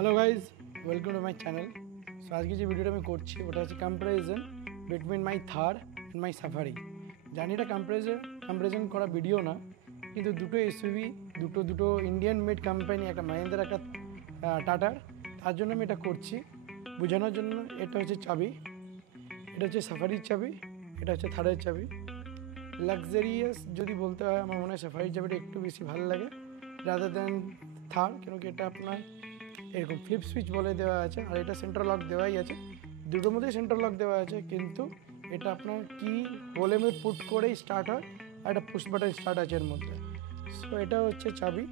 Hello guys welcome to my channel. So आज की जो भिडियो मैं कर comparison between my Thar and my Safari. जानी এটা কম্পারিজন করা ভিডিও না, কিন্তু দুটো এসইউভি দুটো ইন্ডিয়ান মেড কোম্পানি, একটা মাহিন্দ্রা একটা টাটার, তার জন্য আমি এটা করছি বোঝানোর জন্য। এটা হচ্ছে চাবি, এটা হচ্ছে সাফারির চাবি, এটা হচ্ছে থারের চাবি। লাক্সারিয়াস যদি বলতে হয় আমার মনে হয় সাফারির চাবিটা একটু বেশি ভালো লাগে রাদার দ্যান থার, কেন কি এটা আপনার এরকম ফ্লিপ সুইচ বলে দেওয়া আছে, আর এটা সেন্টার লক দেওয়াই আছে, দুটোর মধ্যেই সেন্টার লক দেওয়া আছে, কিন্তু এটা আপনার কি বলে আমি পুট করেই স্টার্ট হয়, আর একটা পুশ বাটন স্টার্ট আছে এর মধ্যে। সো এটা হচ্ছে চাবি,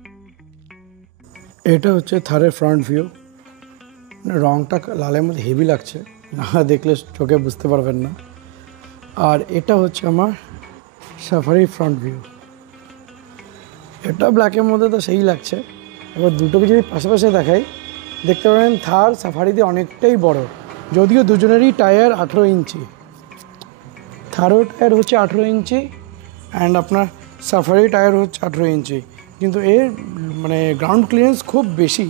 এটা হচ্ছে থারের ফ্রন্ট ভিউ। রংটা লালের মধ্যে হেভি লাগছে, না দেখলে চোখে বুঝতে পারবেন না। আর এটা হচ্ছে আমার সাফারির ফ্রন্ট ভিউ। এটা ব্ল্যাকের মধ্যে তো সেই লাগছে। এবার দুটোকে যদি পাশাপাশি দেখাই, দেখতে পাবেন থার সাফারিতে অনেকটাই বড়, যদিও দুজনেরই টায়ার 18 ইঞ্চি। থারও টায়ার হচ্ছে 18 ইঞ্চি অ্যান্ড আপনার সাফারি টায়ার হচ্ছে 18 ইঞ্চি, কিন্তু এর মানে গ্রাউন্ড ক্লিয়ারেন্স খুব বেশি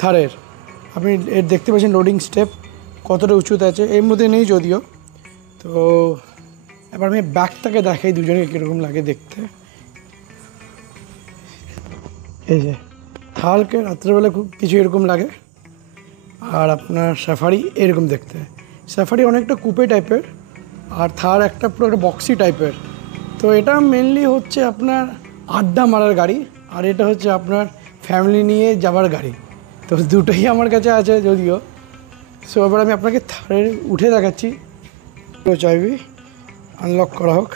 থারের। আপনি এর দেখতে পাচ্ছেন লোডিং স্টেপ কতটা উঁচুতে আছে, এর মধ্যে নেই যদিও। তো এবার আমি ব্যাকটাকে দেখাই দুজনে কীরকম লাগে দেখতে। এই যে থারকে রাত্রেবেলা খুব কিছু এরকম লাগে, আর আপনার সাফারি এরকম দেখতে। সাফারি অনেকটা কুপে টাইপের, আর থার একটা পুরো একটা বক্সি টাইপের। তো এটা মেনলি হচ্ছে আপনার আড্ডা মারার গাড়ি, আর এটা হচ্ছে আপনার ফ্যামিলি নিয়ে যাবার গাড়ি। তো দুটোই আমার কাছে আছে যদিও। সো এবার আমি আপনাকে থারের উঠে দেখাচ্ছি। চাইবি আনলক করা হোক।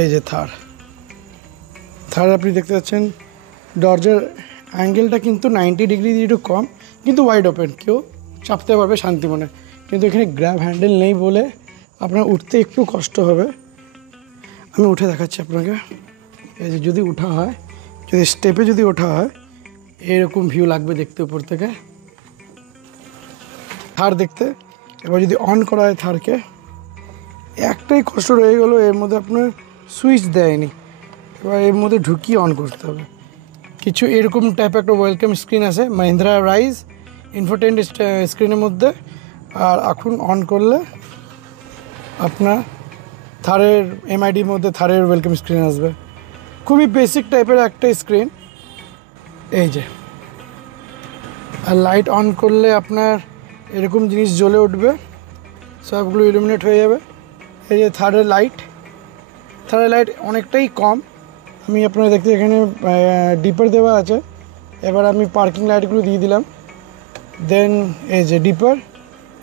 এই যে থার আপনি দেখতে পাচ্ছেন দরজার অ্যাঙ্গেলটা কিন্তু 90 ডিগ্রি দিয়ে একটু কম, কিন্তু ওয়াইড ওপেন, কেউ চাপতে পারবে শান্তি মনে। কিন্তু এখানে গ্র্যাব হ্যান্ডেল নেই বলে আপনার উঠতে একটু কষ্ট হবে। আমি উঠে দেখাচ্ছি আপনাকে। এই যে যদি ওঠা হয়, যদি স্টেপে যদি ওঠা হয়, এরকম ভিউ লাগবে দেখতে উপর থেকে থার দেখতে। এবার যদি অন করা হয় থারকে, একটাই কষ্ট রয়ে গেলো, এর মধ্যে আপনার সুইচ দেয়নি। এবার এর মধ্যে ঢুকিয়ে অন করতে হবে। কিছু এরকম টাইপ একটা ওয়েলকাম স্ক্রিন আছে মাহিন্দ্রা রাইজ ইনফোটেইনমেন্ট স্ক্রিনের মধ্যে, আর এখন অন করলে আপনার থারের এমআইডির মধ্যে থারের ওয়েলকাম স্ক্রিন আসবে। খুবই বেসিক টাইপের একটা স্ক্রিন। এই যে, আর লাইট অন করলে আপনার এরকম জিনিস জ্বলে উঠবে, সবগুলো ইলুমিনেট হয়ে যাবে। এই যে থারের লাইট অনেকটাই কম। আমি আপনারা দেখতে এখানে ডিপার দেওয়া আছে। এবার আমি পার্কিং লাইটগুলো দিয়ে দিলাম, দেন এই যে ডিপার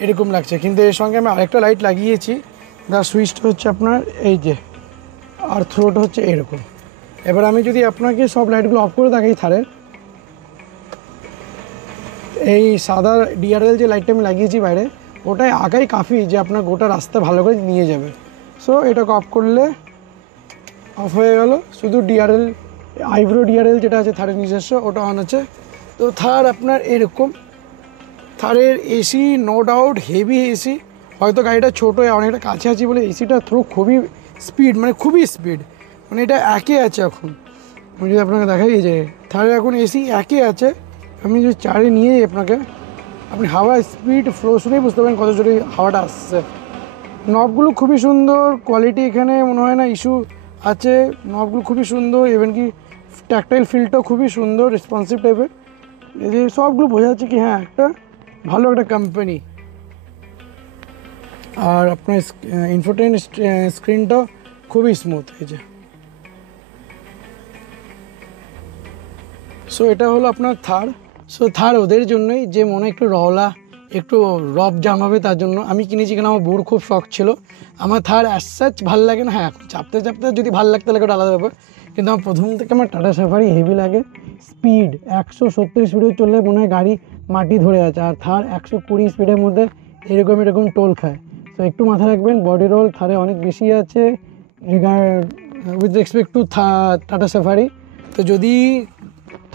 এরকম লাগছে, কিন্তু এর সঙ্গে আমি আরেকটা লাইট লাগিয়েছি, যার সুইচটা হচ্ছে আপনার এই যে, আর থ্রোটা হচ্ছে এরকম। এবার আমি যদি আপনাকে সব লাইটগুলো অফ করে দেখাই থারের, এই সাদা ডিআরএল যে লাইটটা আমি লাগিয়েছি বাইরে, ওটাই আগাই কাফি যে আপনার গোটা রাস্তা ভালো করে নিয়ে যাবে। সো এটাকে অফ করলে অফ হয়ে গেল, শুধু ডিআরএল আইব্রো ডিআরএল যেটা আছে থারের নিজস্ব, ওটা অন আছে। তো থার আপনার এরকম, থারের AC no doubt heavy AC. হয়তো গাড়িটা ছোটো অনেকটা কাছে আছি বলে এসিটা থ্রো খুবই স্পিড, মানে খুবই স্পিড, মানে এটা একে আছে এখন। আমি যদি আপনাকে দেখাই, যে থারের এখন এসি একে আছে। আমি যদি চারে নিয়ে যাই আপনাকে, আপনি হাওয়া স্পিড ফ্লো শুনেই বুঝতে পারেন কত জোরে হাওয়াটা আসছে। নবগুলো খুবই সুন্দর, কোয়ালিটি এখানে মনে হয় না ইস্যু আছে। নবগুলো খুবই সুন্দর, ইভেন কি ট্যাকটাইল ফিলটাও খুবই সুন্দর, রেসপন্সিভ টাইপের। এই যে সবগুলো বোঝা যাচ্ছে কি হ্যাঁ একটা ভালো একটা কোম্পানি। আর আপনার ইনফোটেইনমেন্ট স্ক্রিনটাও খুবই স্মুথ। এই যে, সো এটা হলো আপনার থার। সো থার ওদের জন্যই যে মনে একটু রওলা, একটু রব জামাবে, তার জন্য আমি কিনেছি। কেন আমার বউর খুব শখ ছিল। আমার থার অ্যাজ সাচ ভালো লাগে না, হ্যাঁ চাপতে যদি ভালো লাগতে লাগে ওটা আলাদা ব্যাপার, কিন্তু আমার প্রথম থেকে আমার টাটা সাফারি হেভি লাগে। স্পিড 170 স্পিডে চললে মনে হয় গাড়ি মাটি ধরে আছে, আর থার 120 স্পিডের মধ্যে এরকম টোল খায়। তো একটু মাথায় রাখবেন, বডি রোল থারে অনেক বেশি আছে with respect to tata safari. তো যদি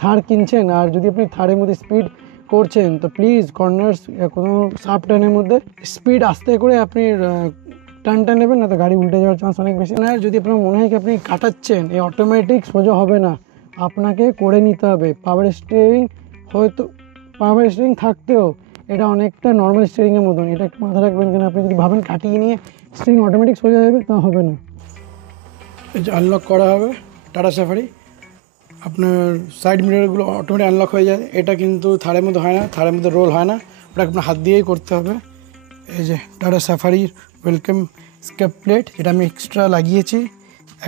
থার কিনছেন আর যদি আপনি থারের মধ্যে স্পিড করছেন, তো প্লিজ কর্নার্স কোনো সাব টার্নের মধ্যে স্পিড আস্তে করে আপনি টার্নটা নেবেন, না তো গাড়ি উল্টে যাওয়ার চান্স অনেক বেশি। আর যদি আপনার মনে হয় কি আপনি কাটাচ্ছেন, এই অটোমেটিক সোজা হবে না, আপনাকে করে নিতে হবে। পাওয়ার স্টিয়ারিং হয়তো পাওয়ার স্টিয়ারিং থাকতেও এটা অনেকটা নর্মাল স্টিয়ারিংয়ের মতন, এটা একটু মাথায় রাখবেন। কেন আপনি যদি ভাবেন কাটিয়ে নিয়ে স্টিয়ারিং অটোমেটিক সোজা যাবে, তা হবে না। এই যে আনলক করা হবে টাটা সাফারি, আপনার সাইড মিররগুলো অটোমেটিক আনলক হয়ে যায়। এটা কিন্তু থারের মধ্যে হয় না, থারের মধ্যে রোল হয় না, ওটা আপনার হাত দিয়েই করতে হবে। এই যে টাটা সাফারির ওয়েলকাম স্কেপ প্লেট, এটা আমি এক্সট্রা লাগিয়েছি।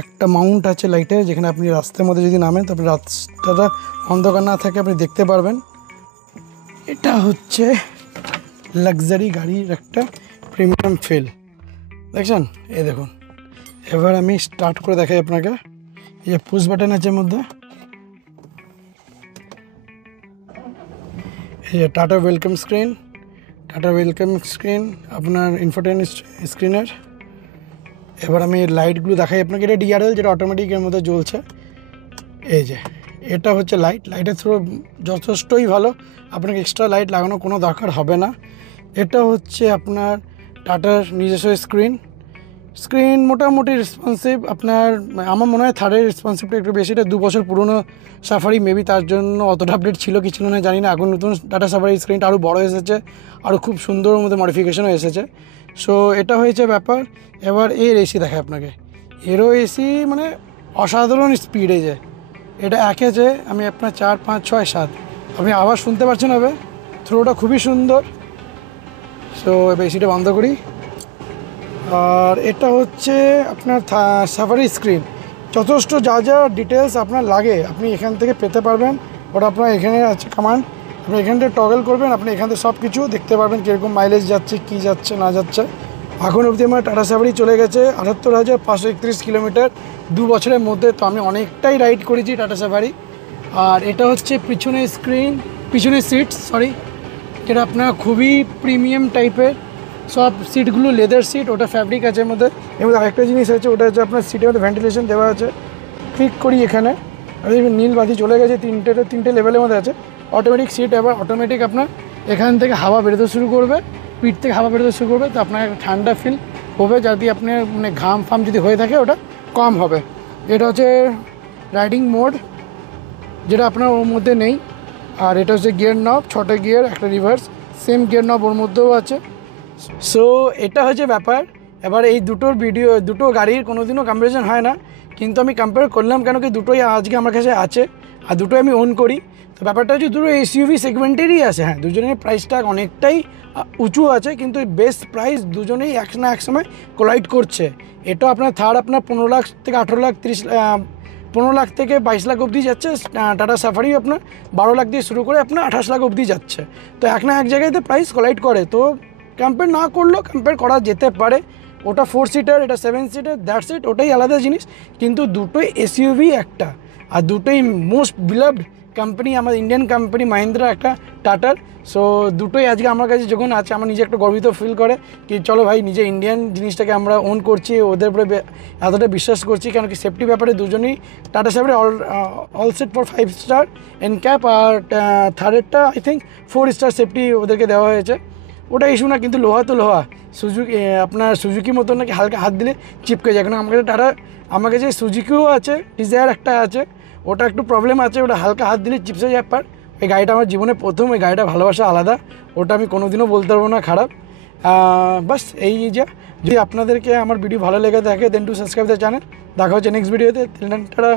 একটা মাউন্ট আছে লাইটে, যেখানে আপনি রাস্তার মধ্যে যদি নামেন তবে রাস্তাটা অন্ধকার না থাকে আপনি দেখতে পারবেন। এটা হচ্ছে লাক্সারি গাড়ির একটা প্রিমিয়াম ফিল, দেখছেন? এই দেখুন, এবার আমি স্টার্ট করে দেখাই আপনাকে। এই যে পুশ বাটন আছে এর মধ্যে, এই যে tata welcome screen, tata welcome screen আপনার ইনফোটেইনমেন্ট স্ক্রিনের। এবার আমি লাইটগুলো দেখাই আপনাকে। এটা ডিআরএল, যেটা অটোমেটিকের মধ্যে জ্বলছে। এই যে এটা হচ্ছে লাইট, লাইটের থ্রো যথেষ্টই ভালো, আপনাকে এক্সট্রা লাইট লাগানোর কোনো দরকার হবে না। এটা হচ্ছে আপনার টাটার নিজস্ব স্ক্রিন মোটামুটি রেসপন্সিভ। আপনার আমার মনে হয় থার্ডের রেসপন্সিভটা একটু বেশি। এটা 2 বছর পুরনো সাফারি, মেবি তার জন্য অতটা আপডেট ছিল কি ছিল না জানি না। এখন নতুন টাটা সাফারি স্ক্রিনটা আরও বড়ো এসেছে, আরও খুব সুন্দর মধ্যে মডিফিকেশনও এসেছে। সো এটা হয়েছে ব্যাপার। এবার এর এসি দেখায় আপনাকে। এরও এসি মানে অসাধারণ স্পিডে যায়। এটা একেছে আমি আপনার 4, 5, 6, 7 আপনি আবার শুনতে পাচ্ছেন হবে। থ্রোটা খুবই সুন্দর। সো এবার এসিটা বন্ধ করি। আর এটা হচ্ছে আপনার সাফারি স্ক্রিন, যথেষ্ট যা যা ডিটেলস আপনার লাগে আপনি এখান থেকে পেতে পারবেন। ওটা আপনার এখানে আছে কমান্ড, আপনি এখান থেকে টগল করবেন, আপনি এখান থেকে সব কিছু দেখতে পারবেন, কীরকম মাইলেজ যাচ্ছে, কী যাচ্ছে না যাচ্ছে। এখন অবধি আমার টাটা সাফারি চলে গেছে 78,531 কিলোমিটার 2 বছরের মধ্যে। তো আমি অনেকটাই রাইড করেছি টাটা সাফারি। আর এটা হচ্ছে পিছনের সিট, যেটা আপনার খুবই প্রিমিয়াম টাইপের। সব সিটগুলো লেদার সিট, ওটা ফ্যাব্রিক আছে এর মধ্যে। এর মধ্যে আরেকটা জিনিস আছে, ওটা হচ্ছে আপনার সিটের মধ্যে ভেন্টিলেশন দেওয়া আছে। ক্লিক করি এখানে, আর নীল বাতি চলে গেছে, তিনটে লেভেলের মধ্যে আছে। অটোমেটিক সিট, এবার অটোমেটিক আপনার এখান থেকে হাওয়া বেরোতে শুরু করবে, পিঠ থেকে হাওয়া বেরোতে শুরু করবে। তো আপনার একটা ঠান্ডা ফিল হবে, যদি আপনার মানে ঘাম ফাম যদি হয়ে থাকে ওটা কম হবে। এটা হচ্ছে রাইডিং মোড, যেটা আপনার ওর মধ্যে নেই। আর এটা হচ্ছে গিয়ার নব, 6টা গিয়ার, একটা রিভার্স, সেম গিয়ার নব ওর মধ্যেও আছে। সো এটা হচ্ছে ব্যাপার। এবার এই দুটো গাড়ির কোনোদিনও কম্পারিজন হয় না, কিন্তু আমি কম্পেয়ার করলাম কেন কি দুটোই আজকে আমার কাছে আছে আর দুটোই আমি ওন করি। তো ব্যাপারটা হচ্ছে দুটো এসইউভি সেগমেন্টেরই আছে। হ্যাঁ, দুজনের প্রাইসটা অনেকটাই উঁচু আছে, কিন্তু বেস্ট প্রাইস দুজনেই এক না এক সময় কোলাইড করছে। এটা আপনার থার্ড আপনার 15 লাখ থেকে 18 লাখ 15 লাখ থেকে 22 লাখ অবধি যাচ্ছে। টাটা সাফারি আপনার 12 লাখ দিয়ে শুরু করে আপনার 28 লাখ অবধি যাচ্ছে। তো এক না এক জায়গাতে প্রাইস কোলাইড করে। তো কম্পেয়ার না করলেও কম্পেয়ার করা যেতে পারে। ওটা 4 সিটার, এটা 7 সিটার, দ্যাটস ইট, ওটাই আলাদা জিনিস। কিন্তু দুটোই এসইউভি একটা, আর দুটোই মোস্ট বিলাভড কোম্পানি আমার ইন্ডিয়ান কোম্পানি মাহিন্দ্রা একটা টাটার। সো দুটোই আজকে আমার কাছে যখন আছে আমার নিজে একটা গর্বিত ফিল করে কি চলো ভাই, নিজে ইন্ডিয়ান জিনিসটাকে আমরা ওন করছি, ওদের উপরে এতটা বিশ্বাস করছি। কেন কি সেফটি ব্যাপারে দুজনেই Tata Safari all set for 5 star NCAP, আর থার্ডেরটা আই থিঙ্ক 4 স্টার সেফটি ওদেরকে দেওয়া হয়েছে। ওটা ইস্যু না, কিন্তু লোহা তো লোহা। আপনার সুজুকি মতন নাকি হালকা হাত দিলে চিপকে যায়। কারণ আমার কাছে সুজুকিও আছে, ডিজায়ার একটা আছে, ওটা একটু প্রবলেম আছে, ওটা হালকা হাত দিলে চিপসে যায়। পার এই গাড়িটা আমার জীবনে প্রথম, এই গাড়িটা ভালোবাসা আলাদা, ওটা আমি কোনোদিনও বলতে পারবো না খারাপ। বাস এই যে, যদি আপনাদেরকে আমার ভিডিও ভালো লেগে থাকে দেন টু সাবস্ক্রাইব দ্য চ্যানেল। দেখা হচ্ছে নেক্সট ভিডিওতে। টাটা।